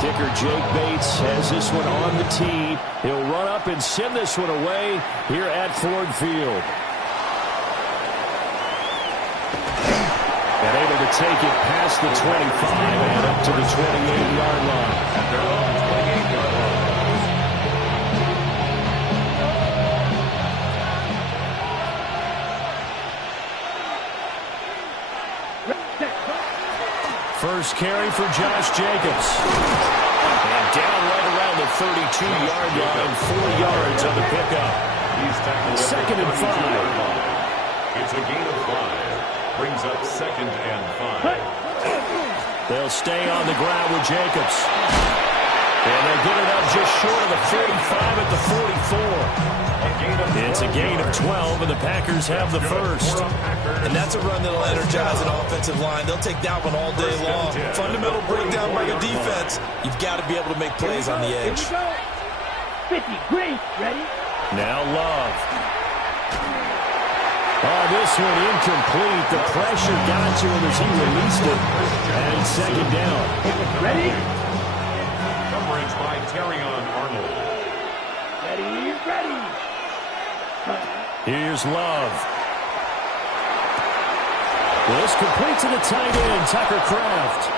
kicker Jake Bates has this one on the tee. He'll run up and send this one away here at Ford Field. And able to take it past the 25 and up to the 28-yard line. At their own 28-yard line. First carry for Josh Jacobs. And down right around the 32-yard line, 4 yards on the pickup. Second and 5. It's a gain of 5. Brings up second and 5. They'll stay on the ground with Jacobs. And they'll get it up just short of the 45 at the 44. It's a gain of 12, and the Packers have the first. And that's a run that'll energize an offensive line. They'll take that one all day long. Fundamental breakdown by the defense. You've got to be able to make plays on the edge. 50, great, ready? Now Love. Oh, this one incomplete. The pressure got to him as he released it. And it's second down. Ready? Coverage by Terrion Arnold. Ready, ready. Here's Love. This complete to the tight end, Tucker Kraft.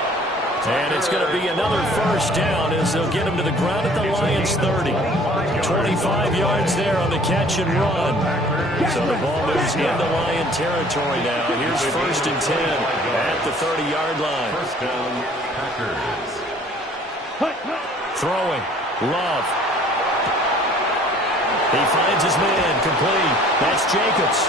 And it's going to be another first down as they'll get him to the ground at the Lions' 30. 25 yards there on the catch and run. So the ball moves into Lion territory now. Here's first and 10 at the 30-yard line. First down, Packers. Throwing. Love. He finds his man, complete. That's Jacobs.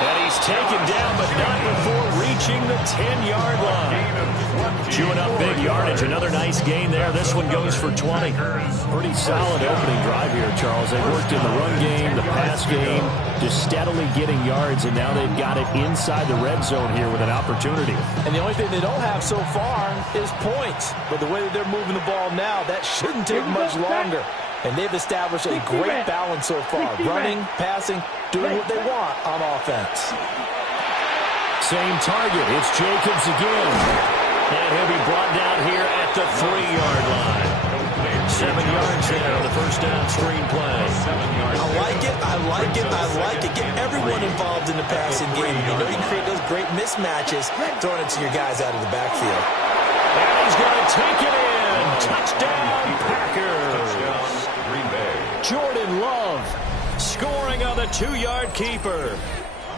And he's taken down, but not before reaching the 10-yard line. Chewing up big yardage. Another nice gain there. This one goes for 20. Pretty solid opening drive here, Charles. They worked in the run game, the pass game, just steadily getting yards, and now they've got it inside the red zone here with an opportunity. And the only thing they don't have so far is points. But the way that they're moving the ball now, that shouldn't take much longer. And they've established a great balance so far. Running, passing, doing what they want on offense. Same target. It's Jacobs again. And he'll be brought down here at the 3-yard line. 7 yards there on the first down screen play. I like it. I like it. I like it. Get everyone involved in the passing game. You know you create those great mismatches, throwing it to your guys out of the backfield. And he's going to take it in. Touchdown, Packers. Jordan Love scoring on the 2-yard keeper.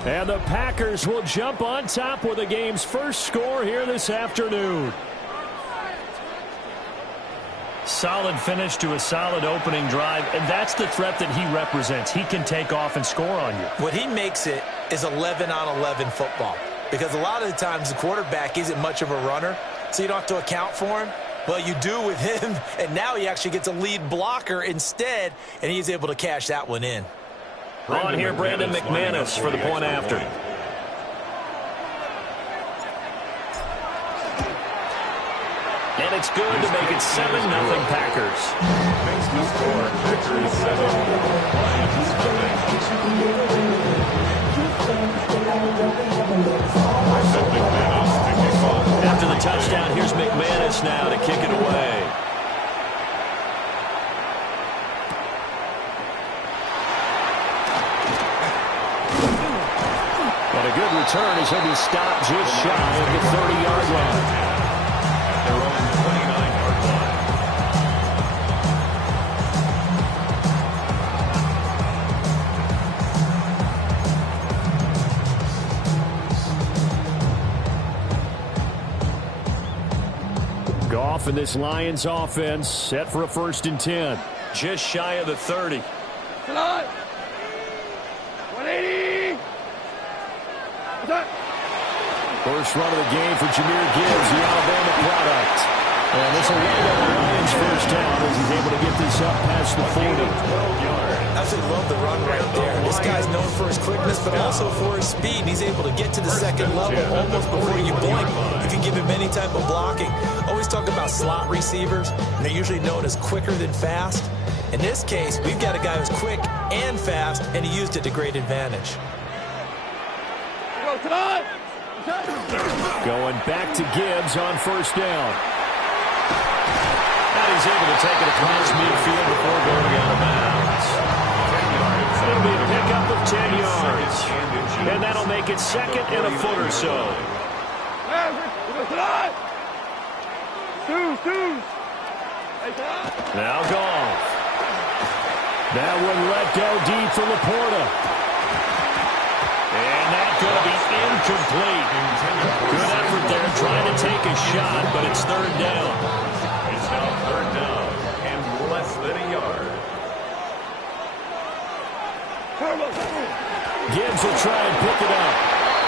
And the Packers will jump on top with the game's first score here this afternoon. Solid finish to a solid opening drive, and that's the threat that he represents. He can take off and score on you. What he makes it is 11-on-11 football, because a lot of the times the quarterback isn't much of a runner, so you don't have to account for him. Well, you do with him, and now he actually gets a lead blocker instead, and he's able to cash that one in. On here, Brandon McManus for the point after. And it's good to make it 7-0 Packers. Makes the score Packers 7, Lions 7. After the touchdown, here's McManus now to kick it away. And a good return as he'll be stopped just shy of the 30-yard line. At their own 29-yard line. Goff and this Lions offense set for a first and 10. Just shy of the 30. Come on. 180. First run of the game for Jahmyr Gibbs, the Alabama product. And this will land on the Lions first down as he's able to get this up past the 40. 12 yards. Absolutely love the run right there. This guy's known for his quickness, but also for his speed. He's able to get to the second level almost before you blink. You can give him any type of blocking. Always talk about slot receivers, and they're usually known as quicker than fast. In this case, we've got a guy who's quick and fast, and he used it to great advantage. Going back to Gibbs on first down. And he's able to take it across midfield before going out of bounds. It'll be a pickup of 10 yards. And that'll make it second and a foot or so. Now Goff. That one let go deep for Laporta. And that's going to be incomplete. Good effort there trying to take a shot, but it's third down. It's now third down and less than a yard. Gibbs will try and pick it up.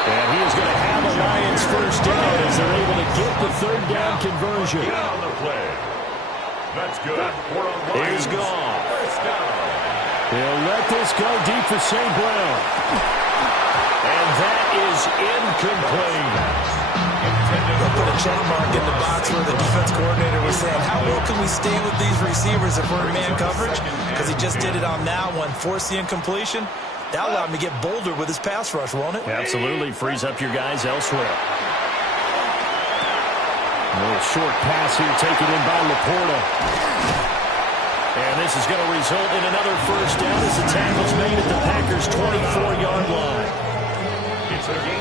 And he is going to have a Lions first down as they're able to get the third down conversion. Get on the play. That's good. Here's Goff. First down. He'll let this go deep for St. Brown. And that is incomplete. They'll put a check mark in the box where the defense coordinator was saying, how well can we stay with these receivers if we're in man coverage? Because he just did it on that one, forced the incompletion. That allowed him to get bolder with his pass rush, won't it? Absolutely. Frees up your guys elsewhere. A little short pass here taken in by Laporta. And this is going to result in another first down as the tackle's made at the Packers' 24-yard line.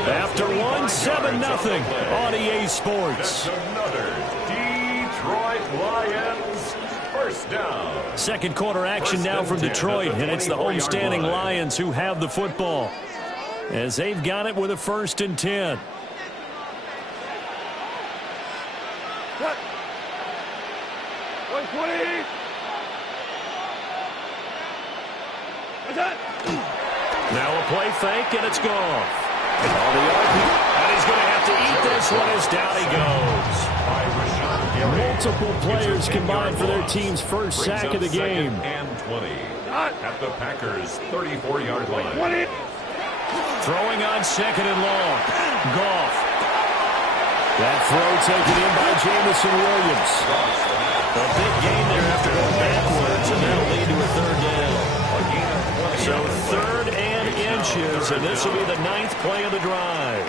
After one, 7-0 on EA Sports. That's another Detroit Lions first down. Second quarter action now from Detroit, and it's the homestanding Lions who have the football as they've got it with a 1st and 10. What? 120. What's that? Now a play fake, and it's gone. And he's going to have to eat this one as down he goes. Multiple players combined for their team's first sack of the game. And 20 at the Packers' 34-yard line. 20. Throwing on 2nd and long. Goff. That throw taken in by Jamison Williams. A big gain there after going backwards, and that'll lead to a third down. So third and inches, and this will be the 9th play of the drive.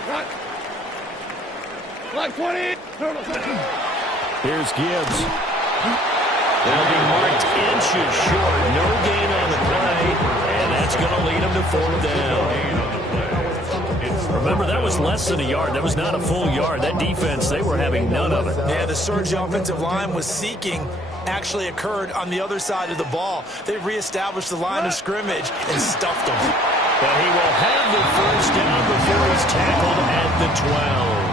Like 20. Here's Gibbs. They'll be marked inches short. No gain on the play, and that's going to lead them to 4th down. Remember, that was less than a yard. That was not a full yard. That defense, they were having none of it. Yeah, the surge offensive line was seeking actually occurred on the other side of the ball. They reestablished the line of scrimmage and stuffed them. But he will have the first down before he's tackled at the 12.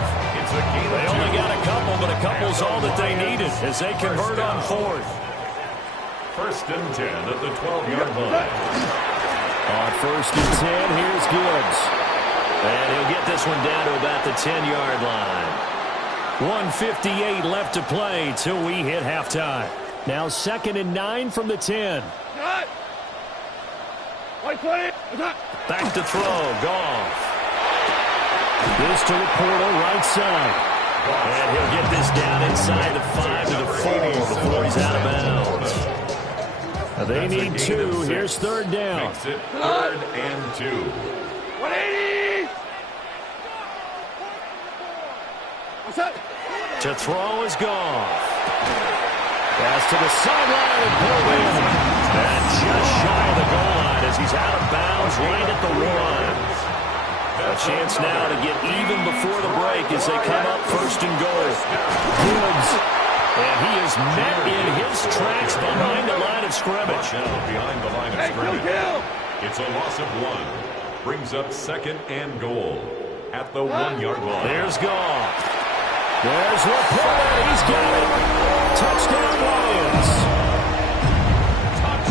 They only got a couple, but a couple's all that they needed as they convert on 4th. 1st and 10 at the 12-yard line. On 1st and 10, here's Gibbs. And he'll get this one down to about the 10-yard line. 1:58 left to play till we hit halftime. Now 2nd and 9 from the 10. Back to throw. Goff. This to Laporta, right side. And he'll get this down inside the 5 to the 4 before he's out of bounds. They need 2. Here's third down. Makes it 3rd and 2. 180. What's that? To throw is Goff. Pass to the sideline and pulled in. And just shy of the goal line as he's out of bounds right at the 1. A chance now to get even before the break as they come up 1st and goal. Gibbs. And he is met in his tracks behind the line of scrimmage. Behind the line of scrimmage. It's a loss of 1. Brings up 2nd and goal at the 1-yard line. There's Goff. There's Laporta. He's got it. Touchdown Lions.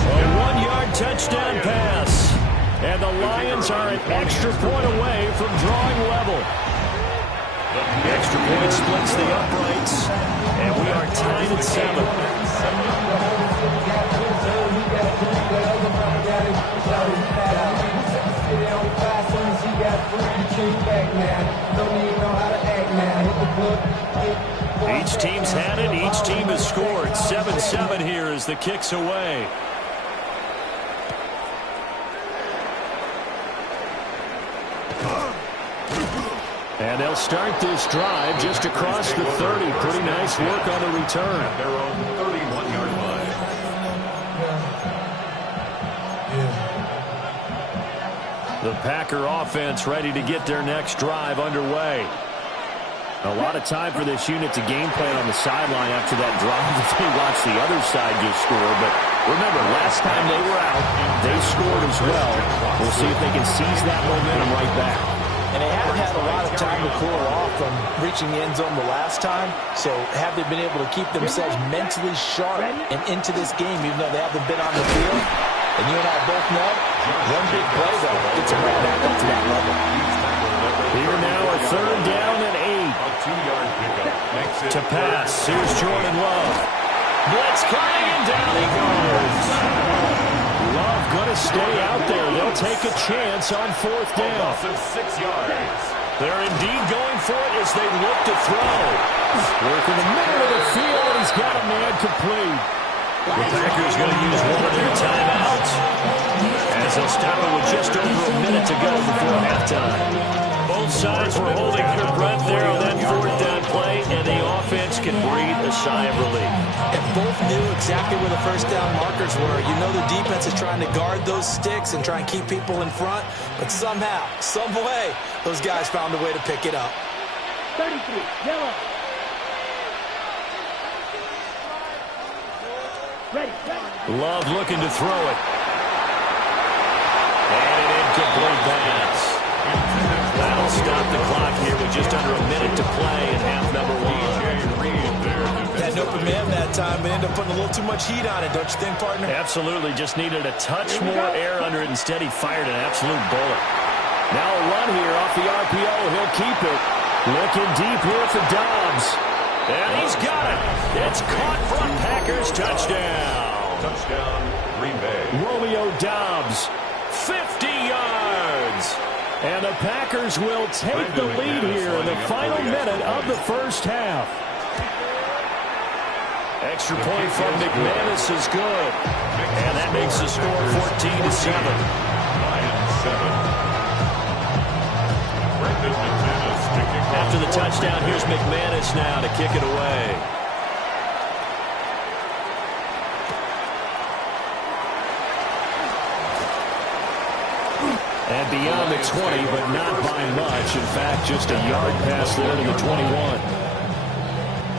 A 1-yard touchdown pass. And the Lions are an extra point away from drawing level. The extra point splits the uprights. And we are tied at 7. Each team's had it. Each team has scored. 7-7 here as the kick's away. And they'll start this drive just across the 30. Pretty nice work on the return. Their own 31-yard The Packer offense ready to get their next drive underway. A lot of time for this unit to game plan on the sideline after that drive if they watch the other side just score. But remember, last time they were out, they scored as well. We'll see if they can seize that momentum right back. And they haven't had a lot of time to cool off from reaching the end zone the last time. So have they been able to keep themselves mentally sharp and into this game, even though they haven't been on the field? And you and I both know, one big play, though, gets them right back up to that level. Here now, a 3rd down and 8. A 2-yard pickup makes it To pass, here's Jordan Love. Blitz coming, and down he goes. Love going to stay out there. They'll take a chance on 4th down. loss of 6 yards. They're indeed going for it as they look to throw. Working the middle of the field, and he's got a man complete. The Packers going to use one of their timeouts as they'll stop it with just over a minute to go before halftime. Both sides were holding their breath there on that 4th down play, and the offense can breathe a sigh of relief. And both knew exactly where the 1st down markers were. You know the defense is trying to guard those sticks and try and keep people in front, but somehow, some way, those guys found a way to pick it up. 33, yellow. Ready. Love looking to throw it. And an incomplete pass. That'll stop the clock here with just under a minute to play in half number 1. Had an open man that time, but ended up putting a little too much heat on it, don't you think, partner? Absolutely. Just needed a touch more air under it. Instead, he fired an absolute bullet. Now a run here off the RPO. He'll keep it. Looking deep here for Dobbs. And he's got it. It's caught for a Packers touchdown. Touchdown, Green Bay. Romeo Dobbs, 50 yards. And the Packers will take the lead here in the final minute of the 1st half. Extra point from McManus is good. And that makes the score 14-7. Lions 7. Brendan McManus to kick off. After the touchdown, here's McManus now to kick it away. And beyond the 20, but not by much. In fact, just a yard pass there to the 21.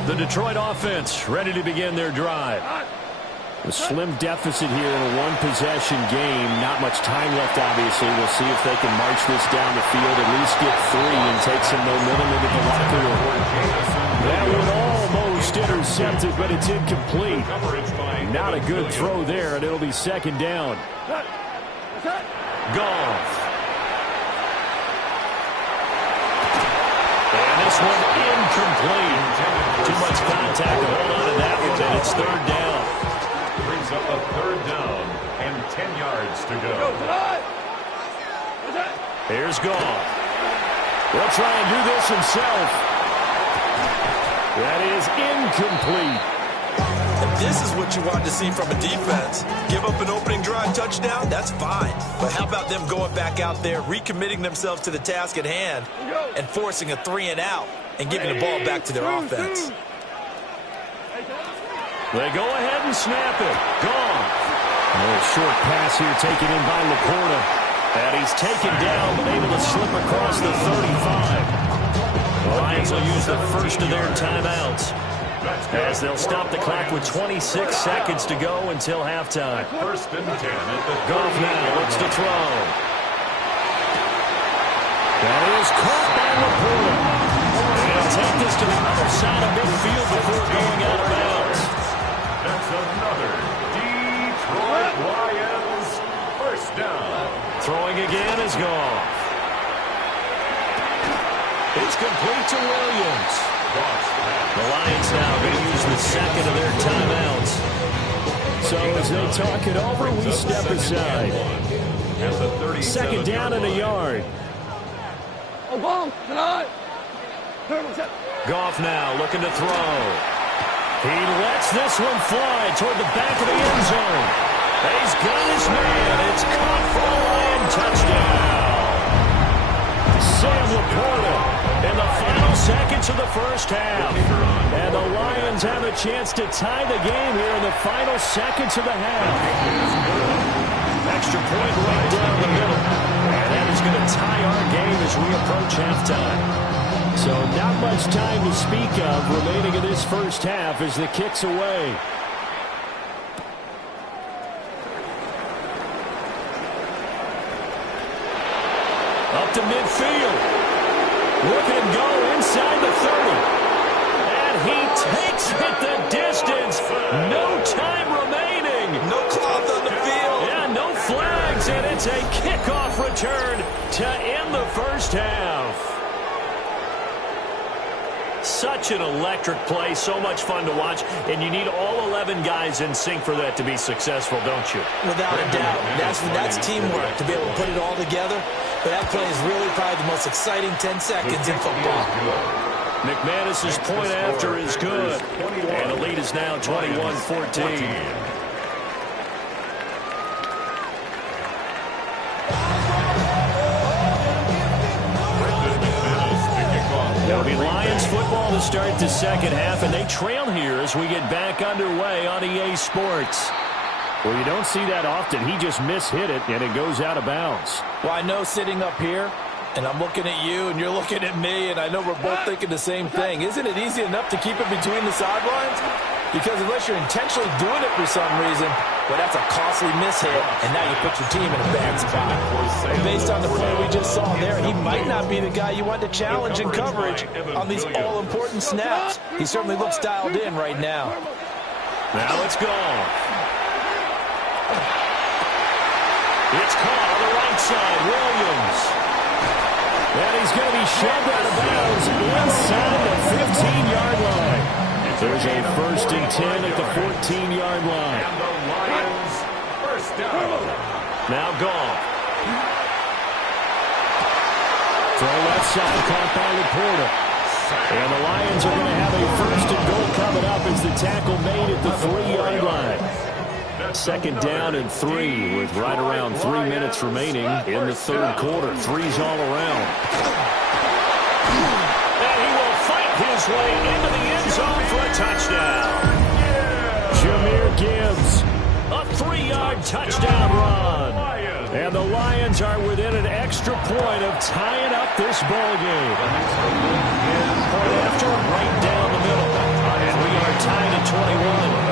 The Detroit offense ready to begin their drive. A slim deficit here in a one-possession game. Not much time left, obviously. We'll see if they can march this down the field, at least get 3 and take some momentum into the locker room. That one almost intercepted, but it's incomplete. Not a good throw there, and it'll be 2nd down. Goff. And this one incomplete. Too much contact to hold on to that one, and it's 3rd down. Brings up a 3rd down and 10 yards to go. Here's Goff. He'll try and do this himself. That is incomplete. And this is what you want to see from a defense. Give up an opening drive touchdown, that's fine. But how about them going back out there, recommitting themselves to the task at hand, and forcing a 3 and out, and giving the ball back to their offense. They go ahead and snap it. Gone. A little short pass here taken in by Laporta. And he's taken down, but able to slip across the 35. The Lions will use the first of their timeouts, as they'll stop the clock with 26 seconds to go until halftime. 1st and 10 at the Goff now looks to throw. That is caught by Laporta. They'll take this to the other side of midfield before going out of bounds. That's another Detroit Lions 1st down. Throwing again is Goff. It's complete to Williams. The Lions now going to use the 2nd of their timeouts. So as they talk it over, we step aside. 2nd down and a yard. Goff now looking to throw. He lets this one fly toward the back of the end zone. He's got his man. It's caught for a Lion touchdown. Sam Laporta in the final seconds of the 1st half. And the Lions have a chance to tie the game here in the final seconds of the half. Extra point right down the middle. And that is is going to tie our game as we approach halftime. So not much time to speak of remaining in this first half as the kick's away. Up to midfield. Look at him go inside the 30. And he takes it the distance. No time remaining. No cloth on the field. Yeah, no flags, and it's a kickoff return to end the first half. Such an electric play, so much fun to watch, and you need all 11 guys in sync for that to be successful, don't you? Without a doubt. That's teamwork, to be able to put it all together. But that play is really probably the most exciting 10 seconds in football. McManus's point after is good, and the lead is now 21-14. It'll be Lions football to start the second half, and they trail here as we get back underway on EA Sports. Well, you don't see that often. He just mishit it, and it goes out of bounds. Well, I know sitting up here, and I'm looking at you, and you're looking at me, and I know we're both thinking the same thing. Isn't it easy enough to keep it between the sidelines? Because unless you're intentionally doing it for some reason, well, that's a costly mishit, and now you put your team in a bad spot. And based on the play we just saw there, he might not be the guy you want to challenge in coverage on these all-important snaps. He certainly looks dialed in right now. Now it's gone. It's caught on the right side, Williams. And he's going to be shoved out of bounds inside the 15-yard line. There's a 1st and 10 at the 14-yard line. And the Lions first down. Now gone. Throw left side, caught by Laporta. And the Lions are going to have a 1st and goal coming up as the tackle made at the 3-yard line. 2nd down and 3 with right around 3 minutes remaining in the 3rd quarter. 3's all around. And he will fight his way into the end zone for a touchdown. Jahmyr Gibbs, a 3-yard touchdown run. And the Lions are within an extra point of tying up this ball game. Point after, right down the middle. And we are tied at 21.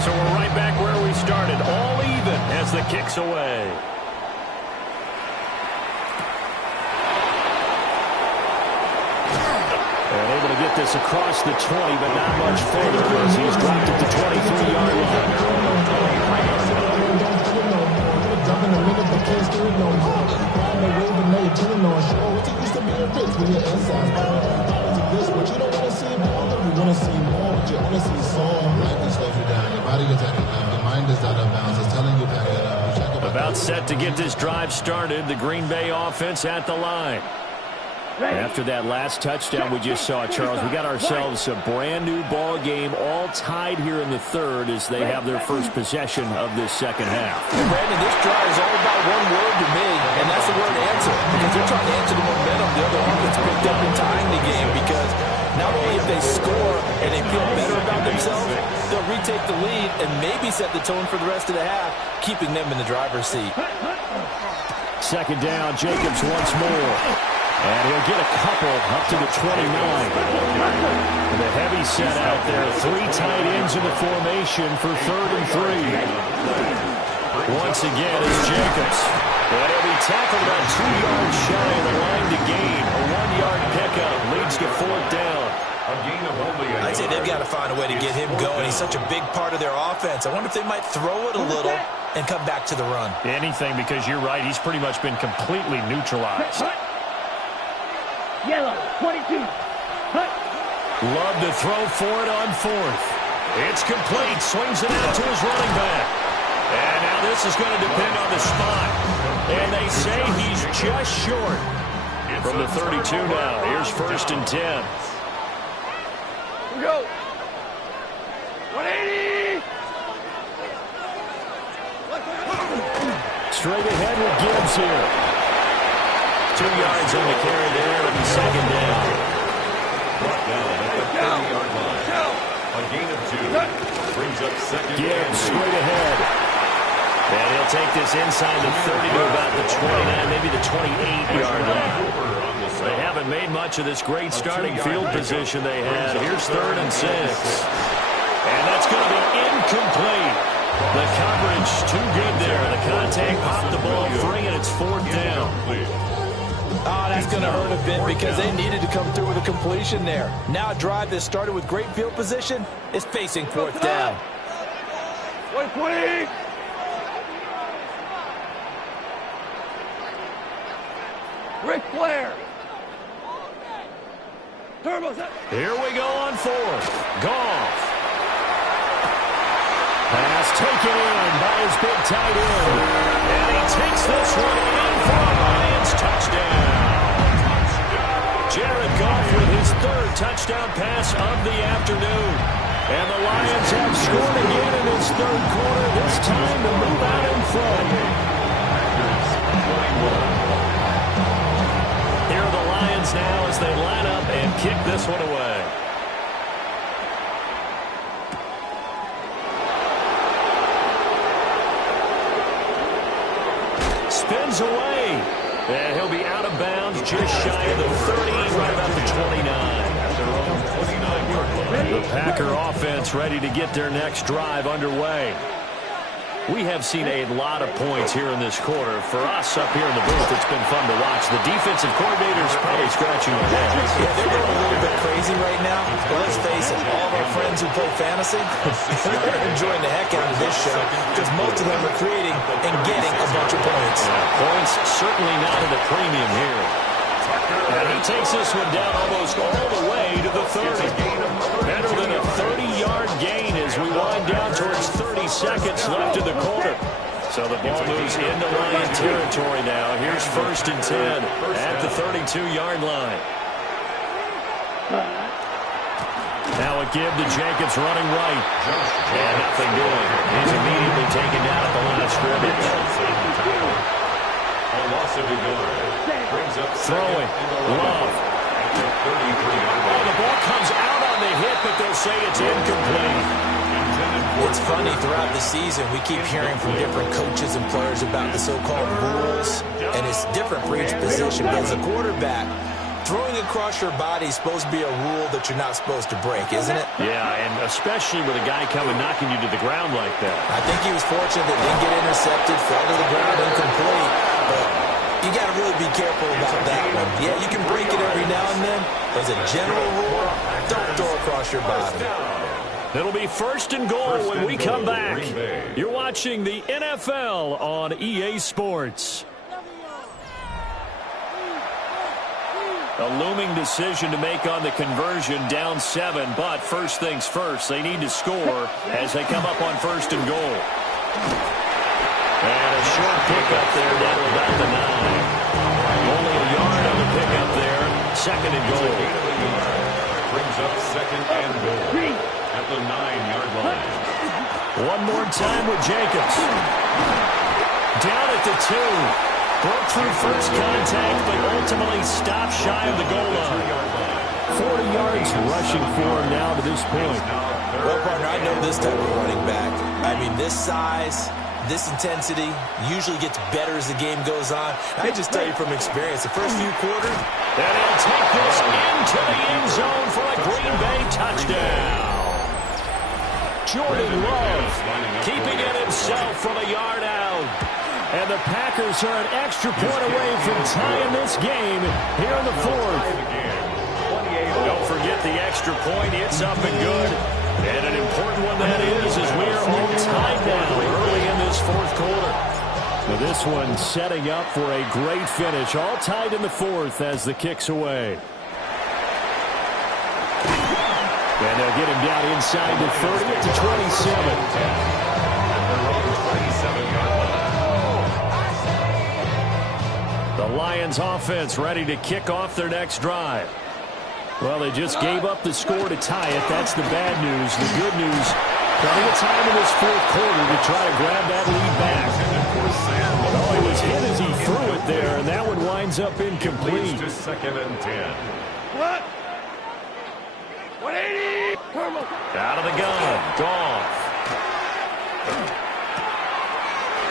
So we're right back where we started, all even as the kick's away. And able to get this across the 20, but not much further as he's dropped at the 23-yard line. About set to get this drive started, the Green Bay offense at the line. After that last touchdown we just saw, Charles, we got ourselves a brand new ball game, all tied here in the 3rd as they have their first possession of this second half. Brandon, this drive is all about one word to me, and that's the word answer. Because they're trying to answer the momentum the other offense picked up in tying the game. Because not only if they score and they feel better about themselves, they'll retake the lead and maybe set the tone for the rest of the half, keeping them in the driver's seat. 2nd down, Jacobs once more. And he'll get a couple up to the 29. And a heavy set out there. 3 tight ends in the formation for 3rd and 3. Once again is Jacobs. And he'll be tackled about 2 yards shy of the line to gain. A 1-yard pickup leads to 4th down. I'd say they've got to find a way to get him going. He's such a big part of their offense. I wonder if they might throw it a little and come back to the run. Anything, because you're right. He's pretty much been completely neutralized. Yellow, 22. Love to throw for it on 4th. It's complete. Swings it out to his running back. And now this is going to depend on the spot. And they say he's just short. From the 32 now. Here's 1st and 10. Here we go. 180. Straight ahead with Gibbs here. 2 yards on the carry there and 2nd down. Brought down at the 30-yard line. A gain of 2. Brings up 2nd. Gibbs straight ahead. And he'll take this inside the 30 to about the 29, maybe the 28-yard line. They haven't made much of this great starting field position they had. Here's 3rd and 6. And that's going to be incomplete. The coverage too good there. The contact popped the ball free, and it's 4th down. Oh, that's going to hurt a bit because they needed to come through with a completion there. Now a drive that started with great field position is facing 4th down. Wait. Ric Flair. Turbo set. Here we go on 4th. Goff. Pass taken in by his big tight end. And he takes this one in for a Lions touchdown. Jared Goff with his 3rd touchdown pass of the afternoon. And the Lions have scored again in this 3rd quarter. This time to move out in front. Here are the Lions now as they line up and kick this one away. Spins away. And he'll be out of bounds just shy of the 30, right about the 29. The Packer offense ready to get their next drive underway. We have seen a lot of points here in this quarter. For us up here in the booth, it's been fun to watch. The defensive coordinator's probably scratching their heads. Yeah, they're going a little bit crazy right now. But let's face it, all of our friends who play fantasy, they're enjoying the heck out of this show because most of them are creating and getting a bunch of points. Points certainly not at a premium here. And he takes this one down almost all the way to the 30. Better than a 30-yard gain as we wind down towards 30 seconds left in the quarter. So the ball moves into Lion territory now. Here's 1st and 10 at the 32-yard line. Now a give to Jacobs running right. And nothing doing. He's immediately taken down at the line of scrimmage. A loss of a yard. Brings up throwing. Love. Oh, the ball comes out on the hit, but they'll say it's incomplete. It's funny, throughout the season, we keep hearing from different coaches and players about the so-called rules, and it's different for each position. But as a quarterback, throwing across your body is supposed to be a rule that you're not supposed to break, isn't it? Yeah, and especially with a guy coming knocking you to the ground like that. I think he was fortunate that he didn't get intercepted, fell to the ground incomplete, but you got to really be careful about that one. Yeah, you can break it every now and then. As a general rule, don't throw across your body. It'll be 1st and goal when we come back. You're watching the NFL on EA Sports. A looming decision to make on the conversion, down 7, but first things first, they need to score as they come up on 1st and goal. And a short pickup there down to about the 9. Only a yard on the pickup there, 2nd and goal. Brings up 2nd and goal at the 9-yard line. One more time with Jacobs. Down at the 2. Broke through first contact, but ultimately stopped shy of the goal line. 40 yards rushing for him now to this point. Well, partner, I know this type of running back. I mean, this size, this intensity usually gets better as the game goes on. I just tell you from experience, the first few quarters. And he'll take this into the end zone for a Green Bay touchdown. Jordan Love keeping it himself from a yard out. And the Packers are an extra point away from tying this game here in the 4th. Don't forget the extra point. It's up and good. And an important one that is as we are all tied now early in this 4th quarter. Now this one setting up for a great finish. All tied in the 4th as the kick's away. And they'll get him down inside the 30 at the 27. The Lions offense ready to kick off their next drive. Well, they just gave up the score to tie it. That's the bad news. The good news, plenty of time in this 4th quarter to try to grab that lead back. Oh, he was hit as he threw it there, and that one winds up incomplete. To 2nd and 10. What? 180. Out of the gun. Goff.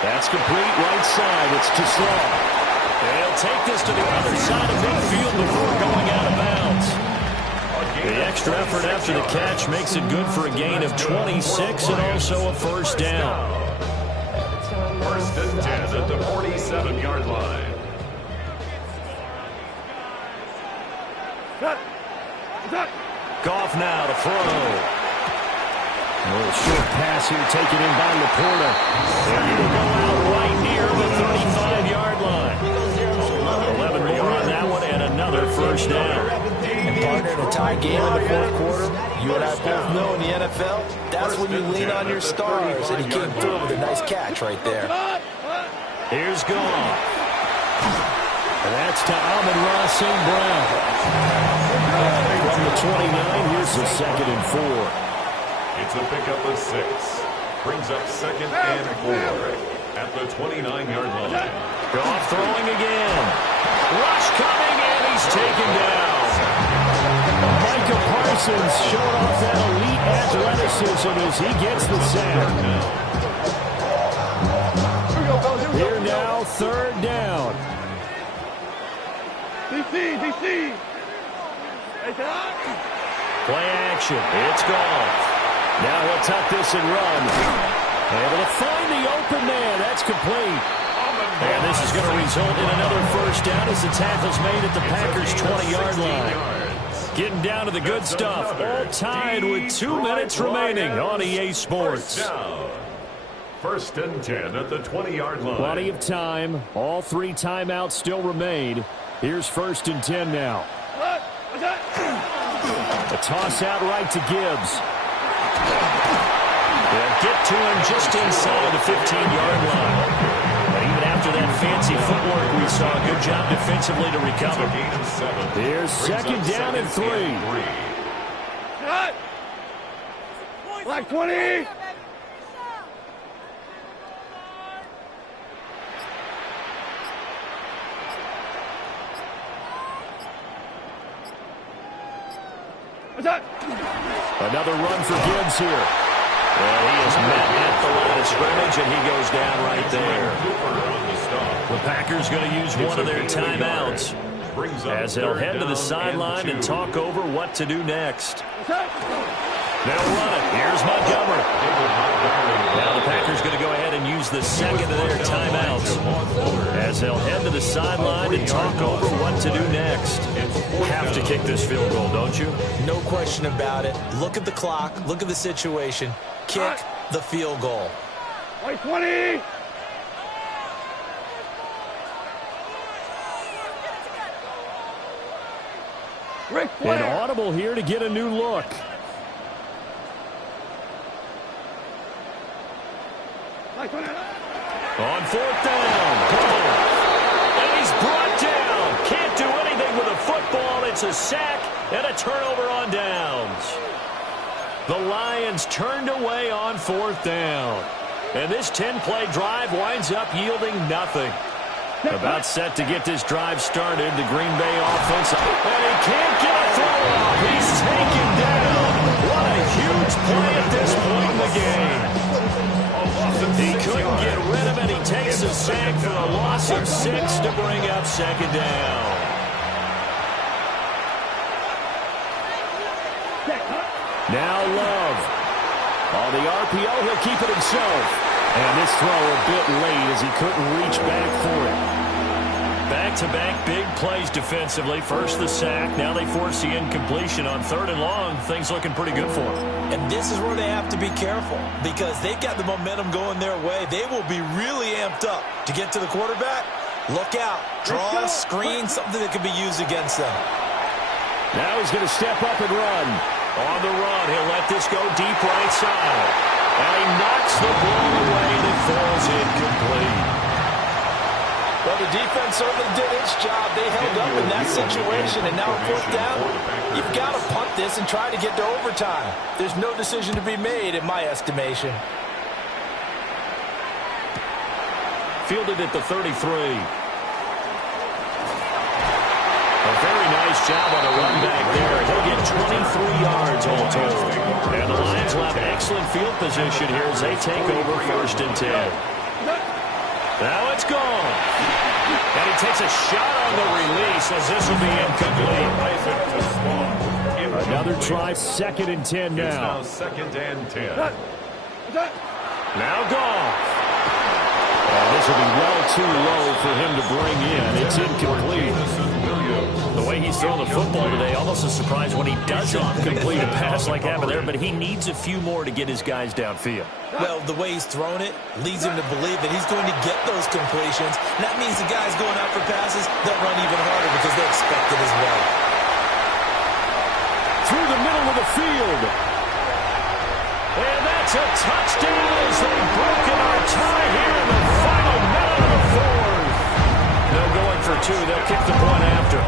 That's complete right side. It's to Slaw. They'll take this to the other side of midfield before going out of bounds. The extra effort after the catch makes it good for a gain of 26 and also a first down. First and 10 at the 47-yard line. Goff now to throw. A little short pass here taken in by Laporta. And he'll go out right near the 35-yard line. 11 more on that one and another first down. And partner, in a tie game in the fourth quarter, you and I both know in the NFL, that's when you lean on your stars. And he came through with a nice catch right there. Here's Goff. And that's to Amon-Ra St. Brown. From the 29, here's the 2nd and 4. It's a pickup of 6. Brings up 2nd and 4 at the 29-yard line. Goff throwing again. Rush coming, and he's taken down. Micah Parsons showing off that elite athleticism as he gets the sack. Here now, 3rd down. DC. Play action. It's Goff. Now he'll tuck this and run. Able to find the open man. That's complete. And this is going to result in another first down as the tackle's made at the Packers' 20-yard line. Getting down to the good stuff. All tied with 2 minutes remaining on EA Sports. First and 10 at the 20-yard line. Plenty of time. All 3 timeouts still remain. Here's 1st and 10 now. A toss out right to Gibbs. They'll get to him just inside the 15-yard line. But even after that fancy footwork, we saw a good job defensively to recover. Here's 2nd down and 3. Black 20. Another run for Gibbs here. Well, he is met at the line of scrimmage, and he goes down right there. The Packers going to use one of their timeouts as they'll head to the sideline and talk over what to do next. They'll run it. Here's Montgomery. Now the Packers going to go ahead and use the 2nd of their timeouts as they'll head to the sideline and talk over what to do next. Have to kick this field goal, don't you? No question about it. Look at the clock. Look at the situation. Kick the field goal. White 20. Ric Flair. An audible here to get a new look. On 4th down. And he's brought down. Can't do anything with a football. It's a sack and a turnover on downs. The Lions turned away on 4th down. And this 10-play drive winds up yielding nothing. About set to get this drive started, the Green Bay offense. And he can't get a throw off. He's taken down. What a huge play at this point in the game. He couldn't get rid of it. He takes a sack for a loss of 6 to bring up 2nd down. Now Love. On the RPO, he'll keep it himself. And this throw a bit late as he couldn't reach back for it. Back-to-back big plays defensively. First the sack. Now they force the incompletion on 3rd and long. Things looking pretty good for them. And this is where they have to be careful because they've got the momentum going their way. They will be really amped up to get to the quarterback. Look out. Draw, screen, something that could be used against them. Now he's going to step up and run. On the run, he'll let this go deep right side. And he knocks the ball away and it falls incomplete. Well, the defense certainly did its job. They held up in that situation, and now 4th down, you've got to punt this and try to get to overtime. There's no decision to be made, in my estimation. Fielded at the 33. A very nice job on the run back there. He'll get 23 yards all told. And the Lions will have excellent field position here as they take over 1st and 10. Now it's gone. And he takes a shot on the release as this will be incomplete. Another try, 2nd and 10 now. It's now 2nd and 10. Now gone. This will be well too low for him to bring in. It's incomplete. The way he's throwing the football today, almost a surprise when he doesn't complete a pass like that there, but he needs a few more to get his guys downfield. Well, the way he's thrown it leads him to believe that he's going to get those completions. And that means the guys going out for passes, they'll run even harder because they expect it as well. Through the middle of the field. And that's a touchdown as they've broken our tie here in the final minute of the 4th. They're going for 2. They'll kick the point after.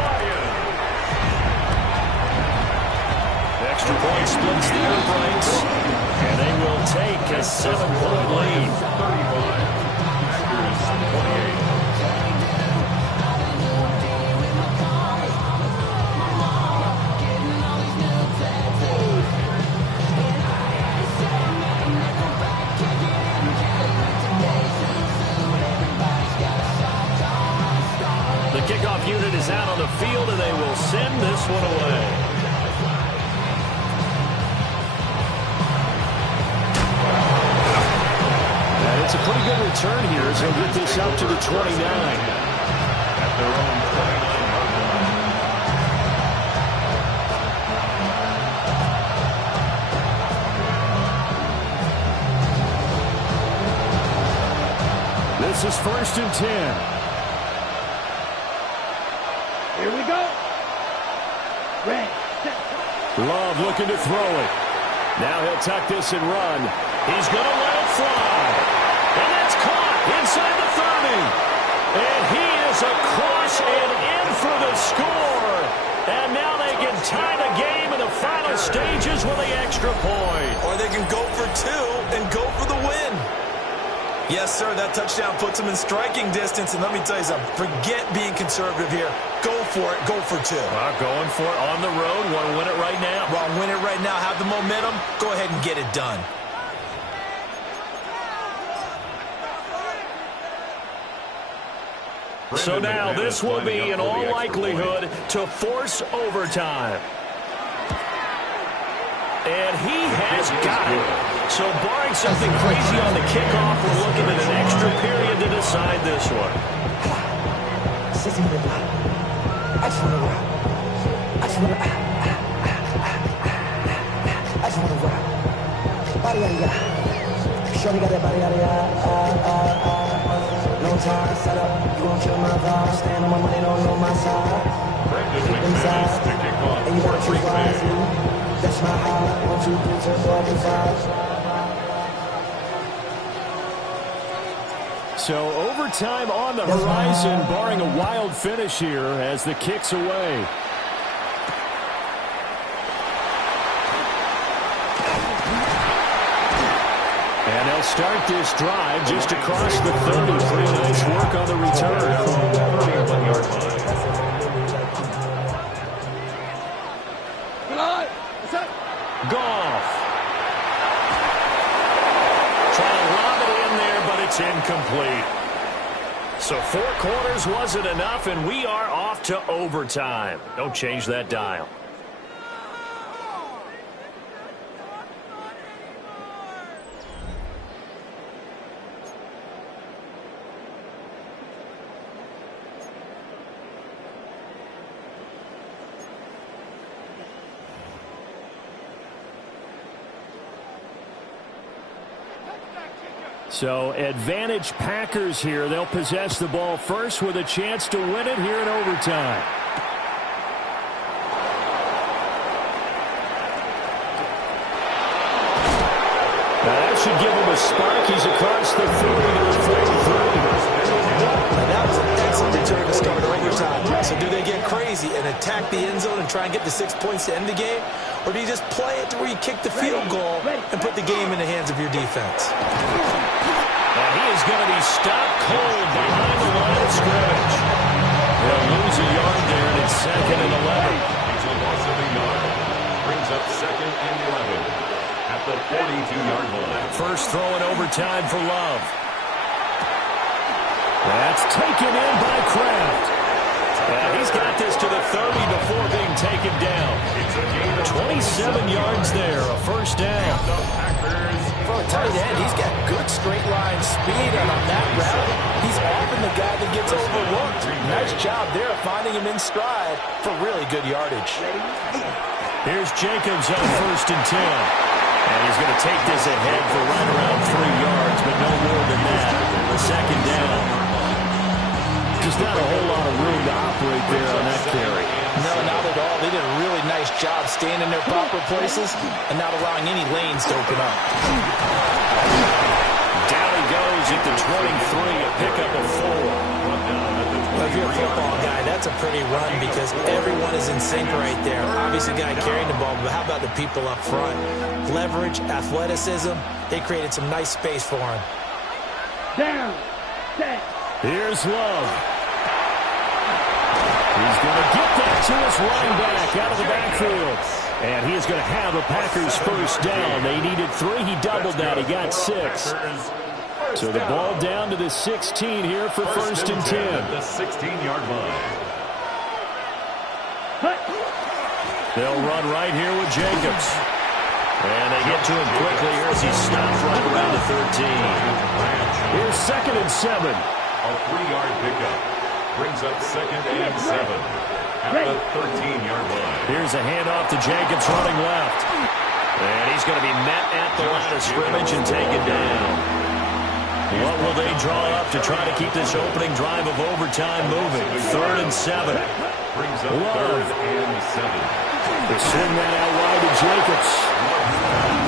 Extra point splits the airplanes, and they will take a 7-point lead. 35. Packers 28. The kickoff unit is out on the field, and they will send this one away. It's a pretty good return here as they'll get this out to the 29. At their own 29-yard line. This is 1st and 10. Here we go. Red, set. Love looking to throw it. Now he'll tuck this and run. He's going to let it fly. And that's caught inside the 30. And he is across and in for the score. And now they can tie the game in the final stages with the extra point. Or they can go for 2 and go for the win. Yes, sir, that touchdown puts them in striking distance. And let me tell you something, forget being conservative here. Go for it, go for 2. Going for it on the road. Want to win it right now? Well, win it right now, have the momentum, go ahead and get it done. So now this will be, in all likelihood, to force overtime. And he has got it. So barring something crazy on the kickoff, we're looking at an extra period to decide this one. Shorty got that body, no time, set up, you gon' kill my vibe. Stand on my money, don't know my side. Brandon McManus to kick off And you gotta for choose Green wisely. Bay. That's my high. 1, 2, 3, 4, 5. So overtime on the horizon, barring a wild finish here as the kick's away. And they'll start this drive just across the 30. Pretty nice work on the return. 31-yard line. Goff. Trying to lob it in there, but it's incomplete. So 4 quarters wasn't enough, and we are off to overtime. Don't change that dial. So advantage Packers here. They'll possess the ball first with a chance to win it here in overtime. Now that should give him a spark. He's across the 40 to the 43. And that was an excellent return to start overtime. So do they get crazy and attack the end zone and try and get the 6 points to end the game? Or do you just play it to where you kick the field goal and put the game in the hands of your defense? And he is going to be stopped cold behind the line of scrimmage. They'll lose a yard there, and it's 2nd and 11. It's a loss of a yard. Brings up 2nd and 11 at the 42-yard line. First throw in overtime for Love. That's taken in by Kraft. He's got this to the 30 before being taken down. 27 yards there, a first down. For a tight end, he's got good straight line speed, and on that route, he's often the guy that gets overlooked. Nice job there finding him in stride for really good yardage. Here's Jacobs on first and 10. And he's going to take this ahead for right around 3 yards, but no more than that. The second down. Just not a whole lot of room to operate there on that carry. No, not at all. They did a really nice job staying in their proper places and not allowing any lanes to open up. Down he goes at the 23, a pickup of 4. Well, if you're a football guy, that's a pretty run because everyone is in sync right there. Obviously, the guy carrying the ball, but how about the people up front? Leverage, athleticism, they created some nice space for him. Down, set. Here's Love. He's going to get that to his running back out of the backfield. And he is going to have a Packers first down. They needed 3. He doubled that. He got 6. So the ball down to the 16 here for first and 10. The 16-yard line. They'll run right here with Jacobs. And they get to him quickly here as he stops right around the 13. Here's second and 7. A 3-yard pickup brings up second and 7 at the 13-yard line. Here's a handoff to Jacobs running left. And he's going to be met at the line of scrimmage and taken down. What will they draw up to try to keep this opening drive of overtime moving? Third and 7. Brings up third and 7. They swing that out wide to Jacobs.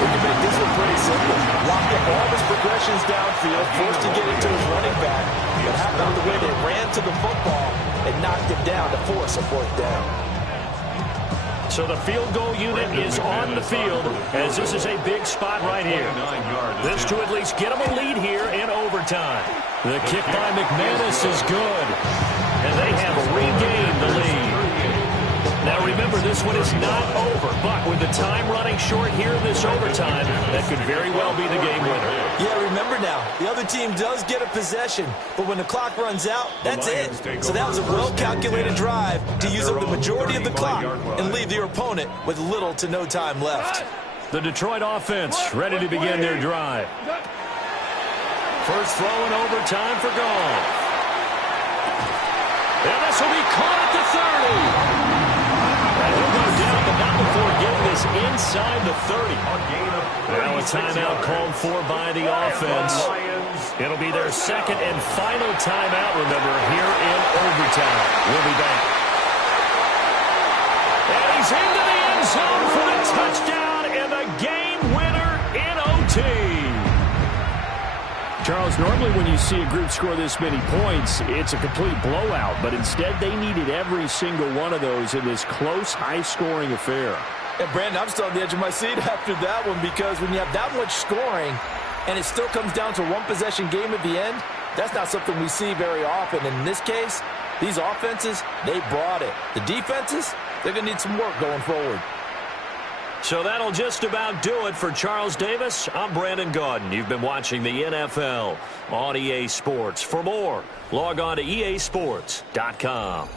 We can make this one pretty simple. Lock up all his progressions downfield, forced to get it to his running back. But how about the way they ran to the football and knocked him down to force a fourth down? So the field goal unit is on the field as this is a big spot right here. This to at least get them a lead here in overtime. The kick by McManus is good. And they have regained the lead. Now remember, this one is not over, but with the time running short here in this overtime, that could very well be the game winner. Yeah, remember now, the other team does get a possession, but when the clock runs out, that's it. So that was a well-calculated drive to use up the majority of the clock and leave your opponent with little to no time left. The Detroit offense ready to begin their drive. First throw in overtime for Goff. And this will be caught at the 30. He'll go down, but not before getting this inside the 30. Now a timeout called for by the offense. It'll be their second and final timeout, remember, here in overtime. We'll be back. And he's into the end zone for the touchdown and the game winner in OT. Charles, normally when you see a group score this many points, it's a complete blowout. But instead, they needed every single one of those in this close, high-scoring affair. And, Brandon, I'm still on the edge of my seat after that one because when you have that much scoring and it still comes down to a one-possession game at the end, that's not something we see very often. And in this case, these offenses, they brought it. The defenses, they're going to need some work going forward. So that'll just about do it for Charles Davis. I'm Brandon Gaudin. You've been watching the NFL on EA Sports. For more, log on to easports.com.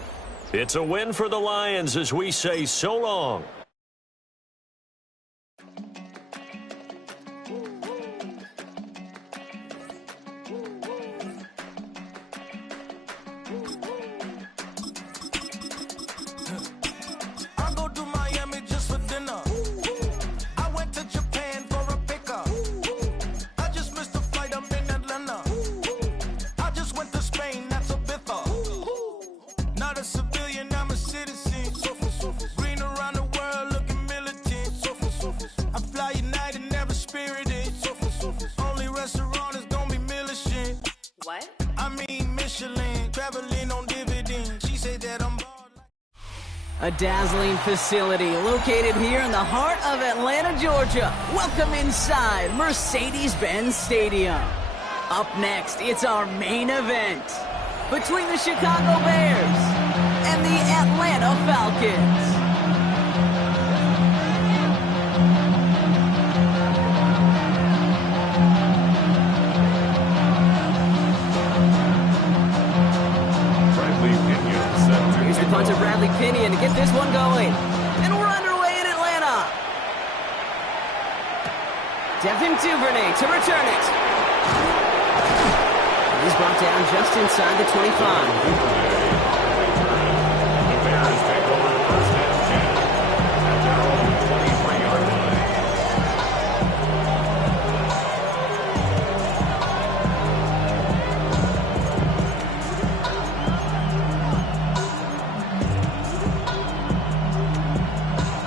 It's a win for the Lions as we say so long. A dazzling facility located here in the heart of Atlanta, Georgia. Welcome inside Mercedes-Benz Stadium. Up next, it's our main event between the Chicago Bears and the Atlanta Falcons. this one going. And we're underway in Atlanta. Devin Duvernay to return it. He's brought down just inside the 25. The Bears take over first and 10 at their own 23-yard line.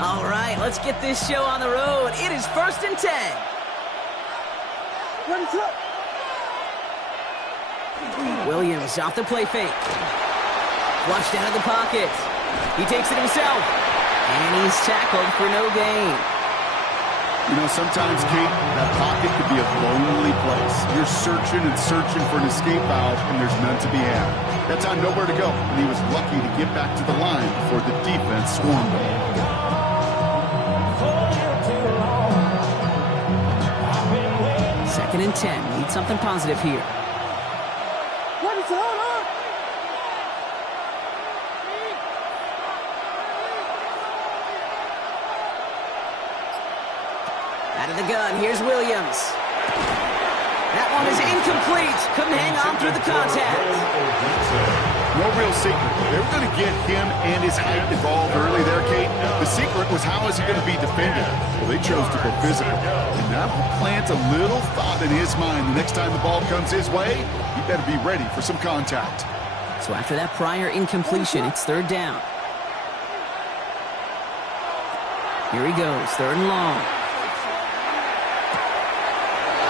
All right, let's get this show on the road. It is first and 10. Williams off the play fake. Flushed out of the pocket. He takes it himself. And he's tackled for no gain. You know, sometimes, Kate, that pocket could be a lonely place. You're searching and searching for an escape valve, and there's none to be had. That time, nowhere to go, and he was lucky to get back to the line before the defense swarmed him. Second and 10. Need something positive here. Out of the gun, here's Williams. That one is incomplete. Couldn't hang on through the contact. No real secret. They were going to get him and his height involved early there, Kate. The secret was how is he going to be defended? Well, they chose to go physical. And that will plant a little thought in his mind. The next time the ball comes his way, he better be ready for some contact. So after that prior incompletion, it's third down. Here he goes, third and long.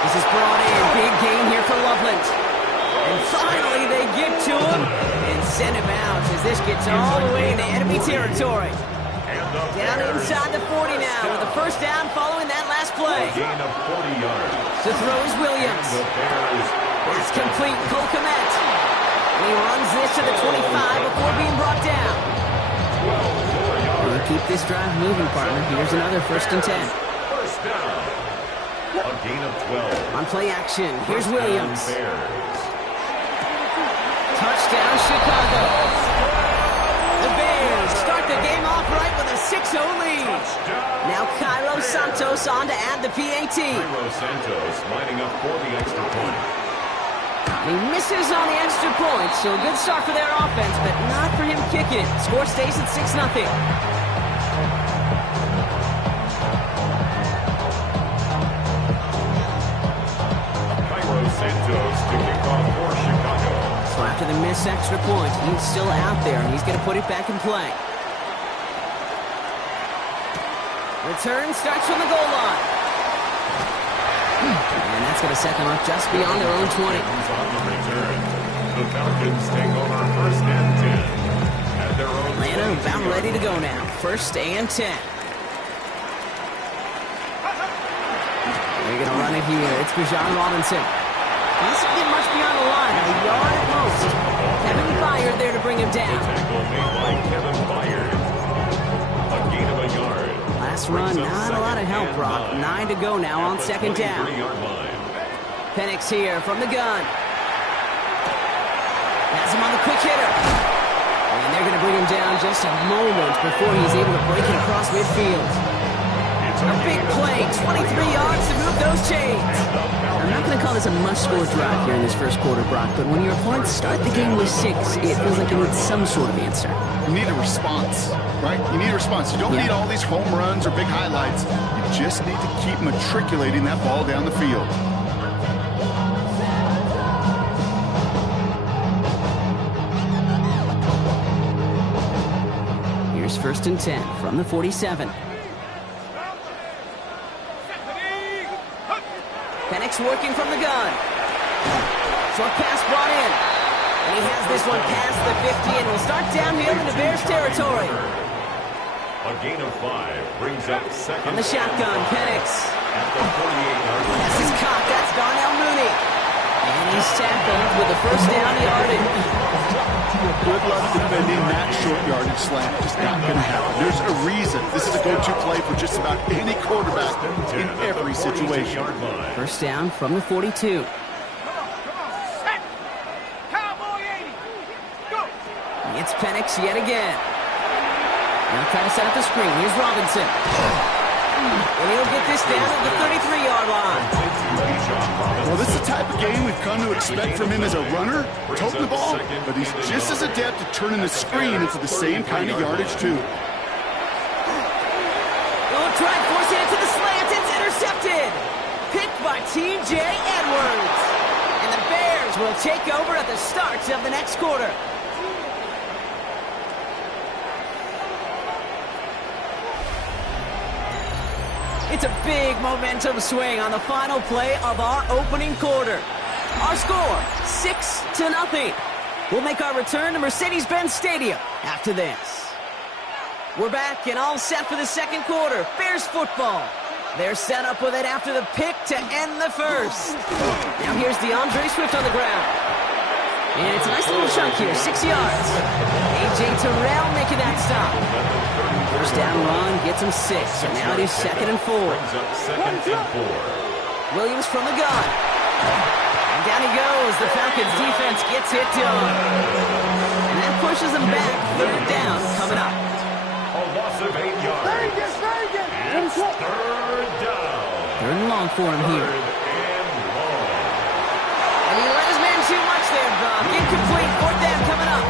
This is brought in. Big gain here for Loveland. And finally they get to him and send him out as this gets all the way into enemy territory. Down inside the 40 now with a first down following that last play. Gain of 40 yards. To throw is Williams. That's complete. Cole Kmet. And he runs this to the 25 before being brought down. We'll keep this drive moving, partner. Here's another first and 10. First down. A gain of 12. On play action, here's Williams. Touchdown, Chicago. The Bears start the game off right with a 6-0 lead. Now Cairo Santos on to add the PAT. Cairo Santos lining up for the extra point. He misses on the extra point, so a good start for their offense, but not for him kicking it. Score stays at 6-0. Santos to kick off for Chicago. So after the missed extra point, he's still out there, and he's going to put it back in play. Return starts from the goal line. And that's going to set them up just beyond their own 20. On the return, the Falcons take over first and 10 at their own Atlanta about ready to go now. First and 10. They're going to run it here. It's Bijan Robinson. He doesn't get much beyond the line, a yard at most. Kevin Byard there to bring him down. Tackle made by Kevin Byard. A gain of a yard. Last run, not a lot of help, Brock. 9 to go now on second down. Penix here from the gun. Has him on the quick hitter. And they're going to bring him down just a moment before he's able to break it across midfield. A big play, 23 yards to move those chains. I'm not going to call this a must-score drive here in this first quarter, Brock, but when your opponents start the game with 6, it feels like it needs some sort of answer. You need a response, right? You need a response. You don't need all these home runs or big highlights. You just need to keep matriculating that ball down the field. Here's first and 10 from the 47. Penix working from the gun. Short pass brought in. And he has this one past the 50 and will start downhill into Bears territory. A gain of 5 brings up second. On the shotgun, Penix. At the 48-yard line. This is caught. That's Darnell Mooney. And he's tackled with a first down yardage. Good luck defending that short yardage slant. Just not going to happen. There's a reason. This is a go-to play for just about any quarterback in every situation. First down from the 42. It's Penix yet again. Now try to set up the screen. Here's Robinson. And he'll get this down at the 33-yard line. Well, this is the type of game we've come to expect from him as a runner, toting the ball, but he's just as adept at turning the screen into the same kind of yardage, too. Oh, try and force it into the slants. It's intercepted. Picked by T.J. Edwards. And the Bears will take over at the start of the next quarter. It's a big momentum swing on the final play of our opening quarter. Our score, 6-0. We'll make our return to Mercedes-Benz Stadium after this. We're back and all set for the second quarter. Bears football. They're set up with it after the pick to end the first. Now here's DeAndre Swift on the ground. And it's a nice little chunk here, 6 yards. A.J. Terrell making that stop. First down run gets him 6. So now it is 2nd and 4. Williams from the gun. And down he goes. The Falcons defense gets it done. And that pushes them back. 3rd down coming up. A loss of 8 yards. It's 3rd down. 3rd and long for him here. And he let his man too much there, Bob. Incomplete. 4th down coming up.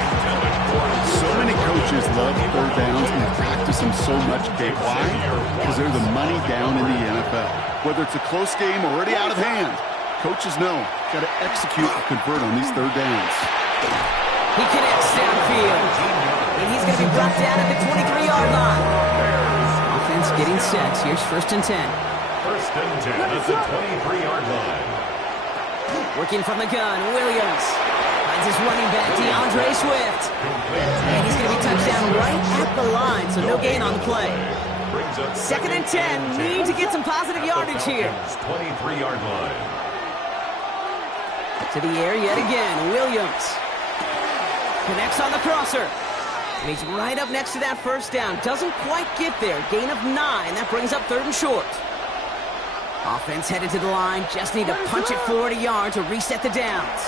So many coaches love 3rd downs and practice them so much. Why? Because they're the money down in the NFL. Whether it's a close game or already out of hand, coaches know got to execute and convert on these 3rd downs. He connects downfield. And he's going to be brought down at the 23-yard line. Offense getting set. Here's 1st and 10. 1st and 10 at the 23-yard line. Working from the gun, Williams. Finds his running back, DeAndre Swift. And he's going to be touched down right at the line, so no gain on the play. 2nd and 10. Need to get some positive yardage here. 23-yard line. To the air yet again, Williams. Connects on the crosser. And he's right up next to that first down. Doesn't quite get there. Gain of 9. That brings up 3rd and short. Offense headed to the line. Just need to punch it 40 yards to reset the downs.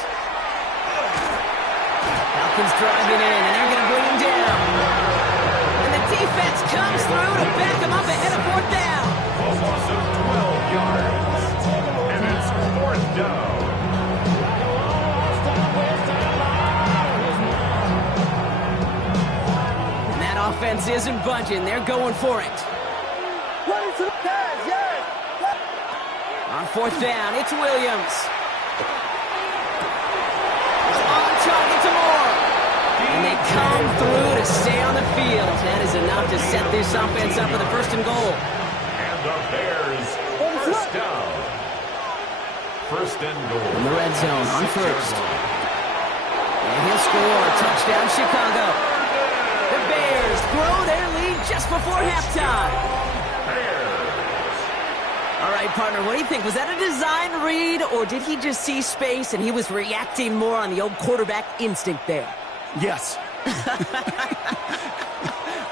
Falcons driving in, and they're going to bring him down. And the defense comes through to back him up ahead of 4th down. A loss of 12 yards. And it's 4th down. And that offense isn't budging. They're going for it. On 4th down, it's Williams. On target to Moore. And they come through to stay on the field. That is enough to set this offense up for the 1st and goal. And the Bears, 1st down. 1st and goal. In the red zone on 1st. And he'll score. Touchdown, Chicago. The Bears grow their lead just before halftime. All right, partner, what do you think? Was that a design read, or did he just see space and he was reacting more on the old quarterback instinct there? Yes.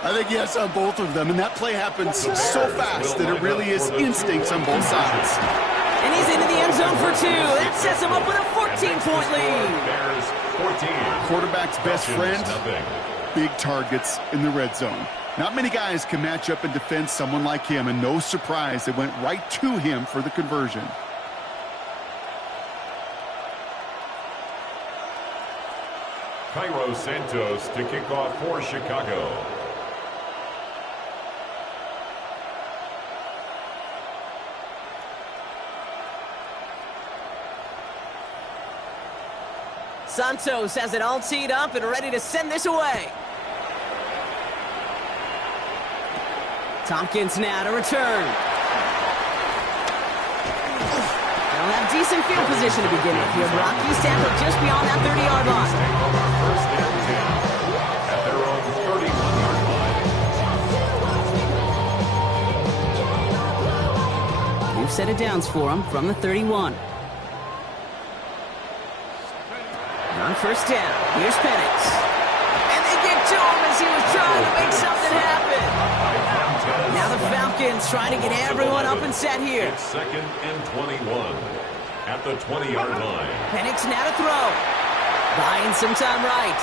I think yes on both of them, and that play happens so fast that it really is instincts on both sides. And he's into the end zone for 2. That sets him up with a 14-point lead. Bears 14. Quarterback's best friend, big targets in the red zone. Not many guys can match up and defend someone like him, and no surprise, they went right to him for the conversion. Cairo Santos to kick off for Chicago. Santos has it all teed up and ready to send this away. Tompkins now to return. They'll have decent field position to begin with here. Rocky Stanley just beyond that 30-yard line. First and 10 at their own 31-yard line. New set of downs for him from the 31. On 1st down, here's Penix. And they get to him as he was trying to make something happen. Now the Falcons trying to get everyone up and set here. It's 2nd and 21 at the 20-yard line. Penix now to throw. Buying some time right.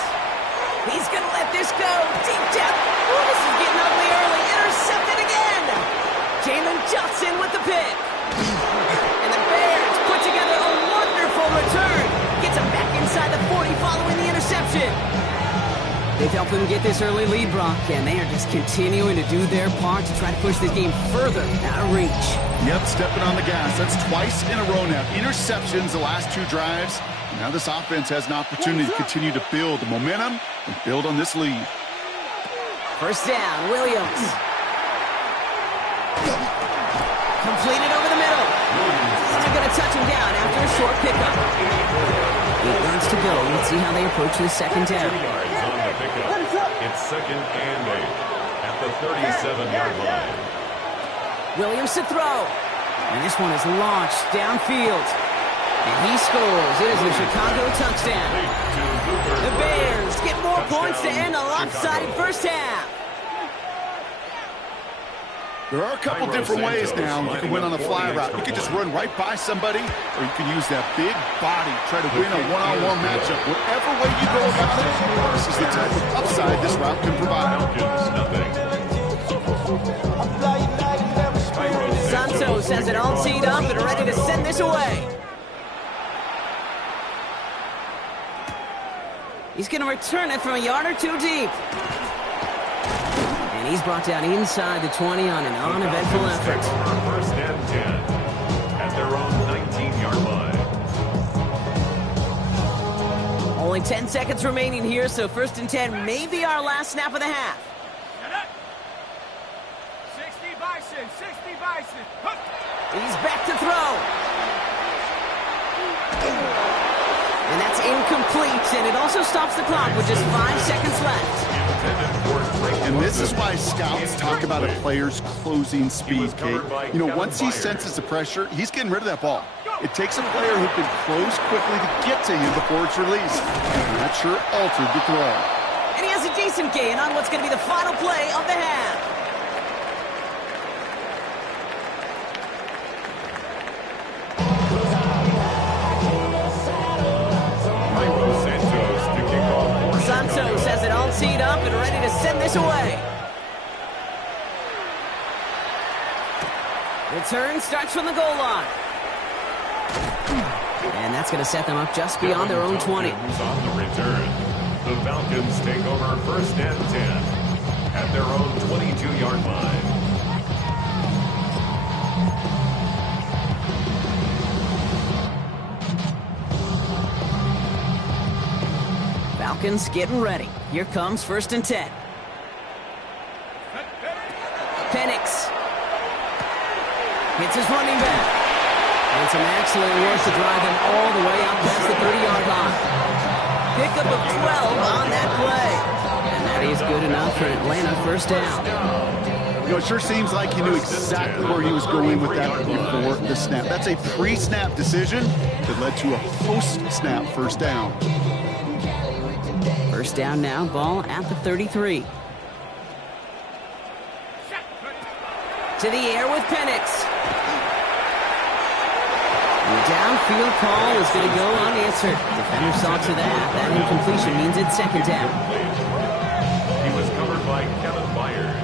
He's going to let this go. Deep down. Ooh, this is getting ugly early. Intercepted again. Jalen Johnson with the pick. And the Bears put together a wonderful return. Gets him back inside the 40 following the interception. They've helped them get this early lead, Brock, and they are just continuing to do their part to try to push this game further out of reach. Yep, stepping on the gas. That's twice in a row now. Interceptions the last 2 drives. Now this offense has an opportunity to continue to build the momentum and build on this lead. First down, Williams. Completed over the middle. And they're going to touch him down after a short pickup. 8 yards to go. Let's see how they approach this second down. 2 yards on the pickup. It's 2nd and 8 at the 37-yard line. Williams to throw. And this one is launched downfield. And he scores. It is a Chicago touchdown. The Bears get more points to end a lopsided first half. There are a couple different ways now you can win on a fly route. You can just run right by somebody, or you can use that big body, try to win a one-on-one matchup. Whatever way you go about it, this is the type of upside this route can provide. Santos has it all teed up and ready to send this away. He's going to return it from a yard or 2 deep. And he's brought down inside the 20 on an uneventful effort. First and 10 at their own 19-yard line. Only 10 seconds remaining here, so 1st and 10 may be our last snap of the half. 60 Bison, 60 Bison. He's back to throw. And that's incomplete, and it also stops the clock with just 5 seconds left. And this is why scouts talk about a player's closing speed, Kate. You know, once he senses the pressure, he's getting rid of that ball. It takes a player who can close quickly to get to him before it's released. And that sure altered the throw. And he has a decent gain on what's going to be the final play of the half. Santos has it all teed up and ready to send this away. Return starts from the goal line. And that's going to set them up just beyond their own 20. On the return, the Falcons take over 1st and 10 at their own 22-yard line. Falcons getting ready. Here comes 1st and 10. Penix hits his running back. And some excellent work to drive him all the way out past the 30-yard line. Pickup of 12 on that play. And that is good enough for Atlanta 1st down. You know, it sure seems like he knew exactly where he was going with that before the snap. That's a pre-snap decision that led to a post-snap 1st down. 1st down now, ball at the 33. To the air with Penix. And the downfield call is going to go unanswered. Defender saw to that. That incompletion means it's 2nd down. He was covered by Kevin Byard.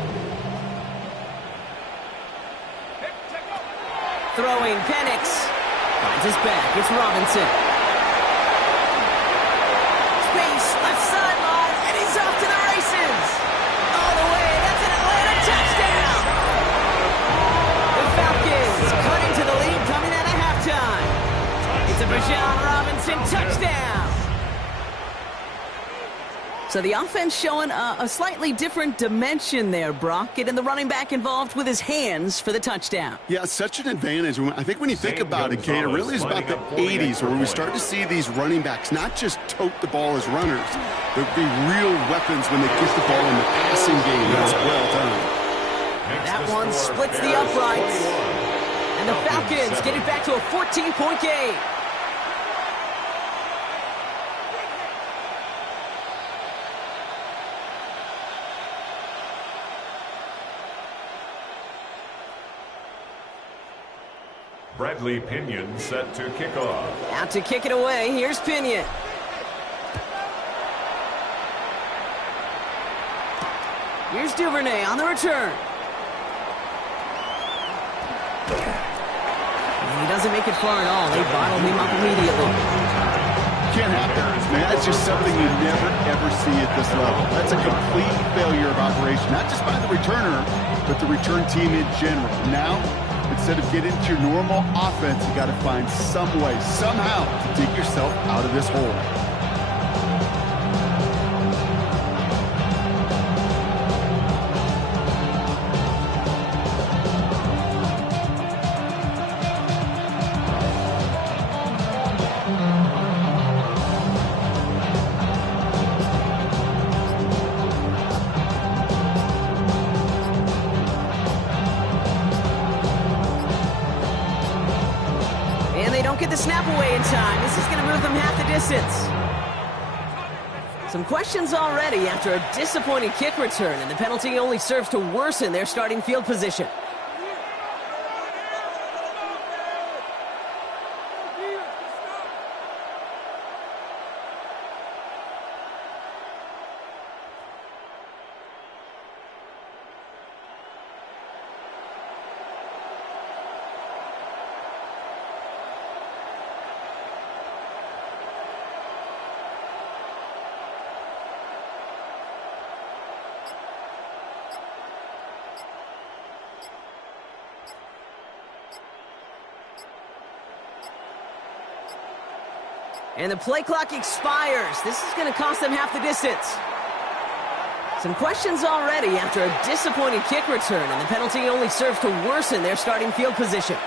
Throwing Penix. Finds his back. It's Robinson. Space, left sideline, and he's off to the races. All the way, that's an Atlanta touchdown. The Falcons cut into the lead coming out of halftime. It's a Bijan Robinson touchdown. So the offense showing a slightly different dimension there, Brock. Getting the running back involved with his hands for the touchdown. Yeah, such an advantage. I think when you think about it, Kate, it really is about the 80s where we start to see these running backs not just tote the ball as runners. They'll be real weapons when they get the ball in the passing game. That's well done. That one splits the uprights. And the Falcons get it back to a 14-point game. Bradley Pinion set to kick off. Out to kick it away, here's Pinion. Here's Duvernay on the return. And he doesn't make it far at all. They bottle him up immediately. Can't happen. Man, that's just something you never, ever see at this level. That's a complete failure of operation, not just by the returner, but the return team in general. Now, instead of getting to your normal offense, you got to find some way, somehow, to dig yourself out of this hole. Get the snap away in time. This is going to move them half the distance. Some questions already after a disappointing kick return, and the penalty only serves to worsen their starting field position. And the play clock expires. This is going to cost them half the distance. Some questions already after a disappointing kick return, and the penalty only serves to worsen their starting field position.